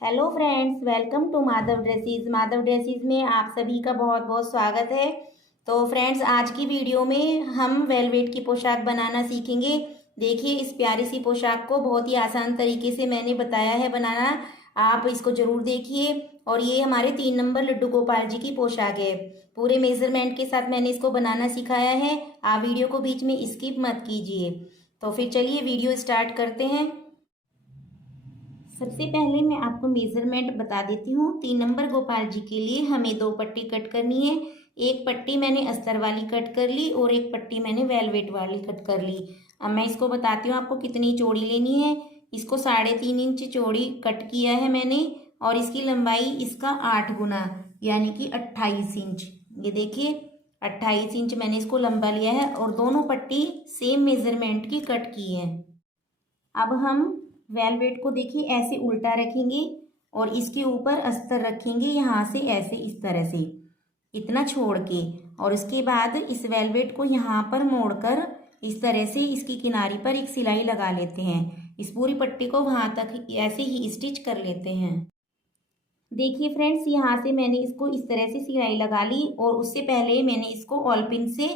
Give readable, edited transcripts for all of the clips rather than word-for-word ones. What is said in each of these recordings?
Hello friends, welcome to Madhav dresses. Madhav dresses में आप सभी का बहुत बहुत स्वागत है। तो फ्रेंड्स, आज की वीडियो में हम वेलवेट की पोशाक बनाना सीखेंगे। देखिए, इस प्यारी सी पोशाक को बहुत ही आसान तरीके से मैंने बताया है बनाना। आप इसको ज़रूर देखिए। और ये हमारे 3 नंबर लड्डू गोपाल जी की पोशाक है। पूरे मेजरमेंट के साथ मैंने इसको बनाना सिखाया है। आप वीडियो को बीच में स्किप मत कीजिए। तो फिर चलिए वीडियो स्टार्ट करते हैं। सबसे पहले मैं आपको मेजरमेंट बता देती हूँ। 3 नंबर गोपाल जी के लिए हमें 2 पट्टी कट करनी है। एक पट्टी मैंने अस्तर वाली कट कर ली और एक पट्टी मैंने वेलवेट वाली कट कर ली। अब मैं इसको बताती हूँ आपको कितनी चौड़ी लेनी है। इसको 3.5 इंच चौड़ी कट किया है मैंने। और इसकी लंबाई इसका 8 गुना यानी कि 28 इंच। ये देखिए, 28 इंच मैंने इसको लंबा लिया है और दोनों पट्टी सेम मेजरमेंट की कट की है। अब हम वेलवेट को देखिए ऐसे उल्टा रखेंगे और इसके ऊपर अस्तर रखेंगे, यहाँ से ऐसे इस तरह से इतना छोड़ के। और उसके बाद इस वेलवेट को यहाँ पर मोड़कर इस तरह से इसकी किनारी पर एक सिलाई लगा लेते हैं। इस पूरी पट्टी को वहाँ तक ऐसे ही स्टिच कर लेते हैं। देखिए फ्रेंड्स, यहाँ से मैंने इसको इस तरह से सिलाई लगा ली और उससे पहले मैंने इसको ऑल पिन से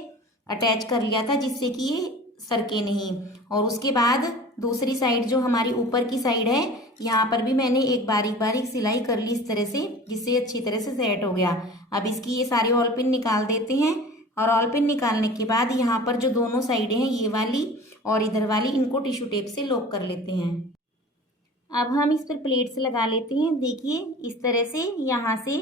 अटैच कर लिया था, जिससे कि ये सरके नहीं। और उसके बाद दूसरी साइड जो हमारी ऊपर की साइड है, यहाँ पर भी मैंने एक बारीक बारीक सिलाई कर ली इस तरह से, जिससे अच्छी तरह से सेट हो गया। अब इसकी ये सारी ऑल पिन निकाल देते हैं। और ऑल पिन निकालने के बाद यहाँ पर जो दोनों साइडें हैं, ये वाली और इधर वाली, इनको टिश्यू टेप से लॉक कर लेते हैं। अब हम इस पर प्लेट्स लगा लेते हैं। देखिए, इस तरह से यहाँ से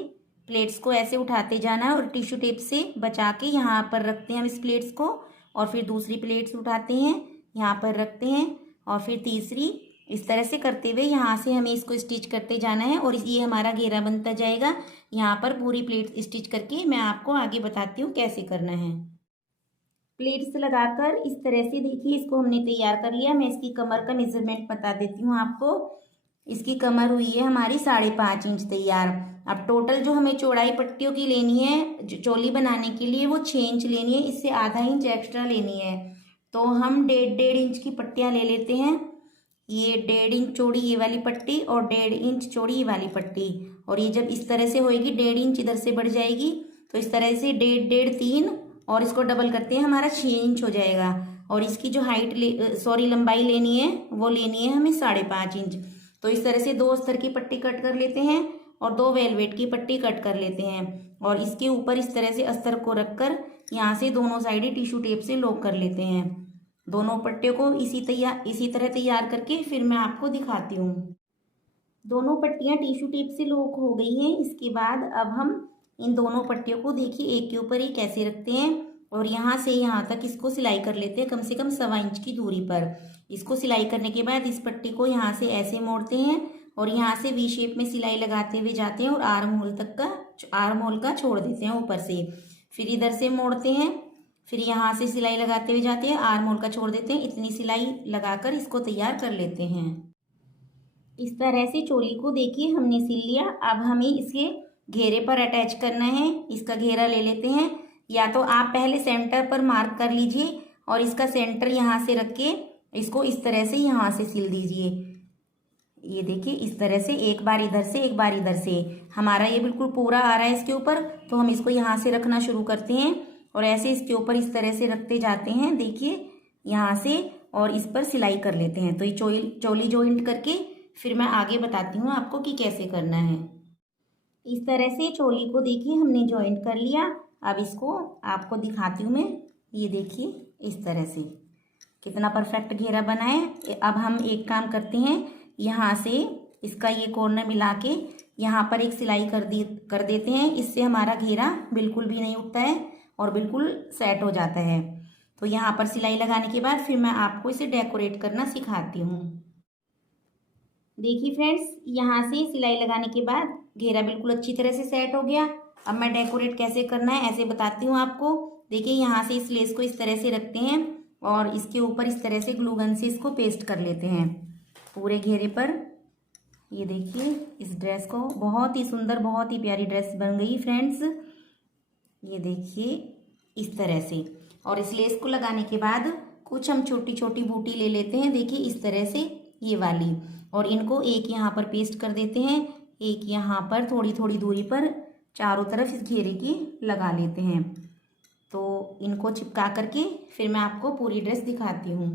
प्लेट्स को ऐसे उठाते जाना है और टिश्यू टेप से बचा के यहाँ पर रखते हैं हम इस प्लेट्स को। और फिर दूसरी प्लेट्स उठाते हैं, यहाँ पर रखते हैं और फिर तीसरी, इस तरह से करते हुए यहाँ से हमें इसको स्टिच करते जाना है और ये हमारा घेरा बनता जाएगा। यहाँ पर पूरी प्लेट स्टिच करके मैं आपको आगे बताती हूँ कैसे करना है। प्लेट्स लगाकर इस तरह से देखिए इसको हमने तैयार कर लिया। मैं इसकी कमर का मेजरमेंट बता देती हूँ आपको। इसकी कमर हुई है हमारी 5.5 इंच तैयार। अब टोटल जो हमें चौड़ाई पट्टियों की लेनी है जो चोली बनाने के लिए, वो 6 इंच लेनी है। इससे आधा इंच एक्स्ट्रा लेनी है। तो हम 1.5 इंच की पट्टियाँ ले लेते हैं। ये 1.5 इंच चौड़ी ये वाली पट्टी और 1.5 इंच चौड़ी ये वाली पट्टी। और ये जब इस तरह से होएगी, 1.5 इंच इधर से बढ़ जाएगी, तो इस तरह से 1.5 3 और इसको डबल करते हैं, हमारा 6 इंच हो जाएगा। और इसकी जो लंबाई लेनी है, वो लेनी है हमें 5.5 इंच। तो इस तरह से 2 अस्तर की पट्टी कट कर लेते हैं और 2 वेलवेट की पट्टी कट कर लेते हैं। और इसके ऊपर इस तरह से अस्तर को रखकर यहाँ से दोनों साइडें टिश्यू टेप से लॉक कर लेते हैं। दोनों पट्टियों को इसी तरह तैयार करके फिर मैं आपको दिखाती हूँ। दोनों पट्टियाँ टिश्यू टेप से लॉक हो गई हैं। इसके बाद अब हम इन दोनों पट्टियों को देखिए एक के ऊपर एक ऐसे रखते हैं और यहाँ से यहाँ तक इसको सिलाई कर लेते हैं, कम से कम 1.25 इंच की दूरी पर। इसको सिलाई करने के बाद इस पट्टी को यहाँ से ऐसे मोड़ते हैं और यहाँ से वी शेप में सिलाई लगाते हुए जाते हैं और आर्म होल का छोड़ देते हैं ऊपर से। फिर इधर से मोड़ते हैं, फिर यहाँ से सिलाई लगाते हुए जाते हैं, आर्म होल का छोड़ देते हैं। इतनी सिलाई लगाकर इसको तैयार कर लेते हैं। इस तरह से चोली को देखिए हमने सिल लिया। अब हमें इसके घेरे पर अटैच करना है। इसका घेरा ले लेते हैं। या तो आप पहले सेंटर पर मार्क कर लीजिए और इसका सेंटर यहाँ से रख के इसको इस तरह से यहाँ से सिल दीजिए। ये देखिए, इस तरह से एक बार इधर से एक बार इधर से। हमारा ये बिल्कुल पूरा आ रहा है इसके ऊपर, तो हम इसको यहाँ से रखना शुरू करते हैं और ऐसे इसके ऊपर इस तरह से रखते जाते हैं। देखिए यहाँ से, और इस पर सिलाई कर लेते हैं। तो ये चोली जॉइंट करके फिर मैं आगे बताती हूँ आपको कि कैसे करना है। इस तरह से चोली को देखिए हमने जॉइंट कर लिया। अब इसको आपको दिखाती हूँ मैं। ये देखिए इस तरह से कितना परफेक्ट घेरा बना है। अब हम एक काम करते हैं, यहाँ से इसका ये कॉर्नर मिला के यहाँ पर एक सिलाई कर देते हैं। इससे हमारा घेरा बिल्कुल भी नहीं उठता है और बिल्कुल सेट हो जाता है। तो यहाँ पर सिलाई लगाने के बाद फिर मैं आपको इसे डेकोरेट करना सिखाती हूँ। देखिए फ्रेंड्स, यहाँ से सिलाई लगाने के बाद घेरा बिल्कुल अच्छी तरह से सेट हो गया। अब मैं डेकोरेट कैसे करना है ऐसे बताती हूँ आपको। देखिए, यहाँ से इस लेस को इस तरह से रखते हैं और इसके ऊपर इस तरह से ग्लू गन से इसको पेस्ट कर लेते हैं पूरे घेरे पर। ये देखिए, इस ड्रेस को बहुत ही सुंदर, बहुत ही प्यारी ड्रेस बन गई फ्रेंड्स। ये देखिए इस तरह से। और इस लेस को लगाने के बाद कुछ हम छोटी छोटी बूटी ले लेते हैं। देखिए इस तरह से, ये वाली। और इनको एक यहाँ पर पेस्ट कर देते हैं, एक यहाँ पर थोड़ी थोड़ी दूरी पर चारों तरफ इस घेरे की लगा लेते हैं। तो इनको चिपका करके फिर मैं आपको पूरी ड्रेस दिखाती हूँ।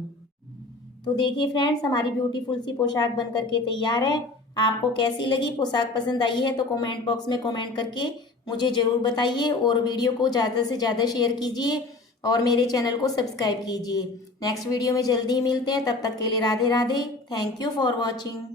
तो देखिए फ्रेंड्स, हमारी ब्यूटीफुल सी पोशाक बन करके तैयार है। आपको कैसी लगी पोशाक? पसंद आई है तो कमेंट बॉक्स में कमेंट करके मुझे ज़रूर बताइए और वीडियो को ज़्यादा से ज़्यादा शेयर कीजिए और मेरे चैनल को सब्सक्राइब कीजिए। नेक्स्ट वीडियो में जल्दी ही मिलते हैं, तब तक के लिए Radhe Radhe. Thank you for watching.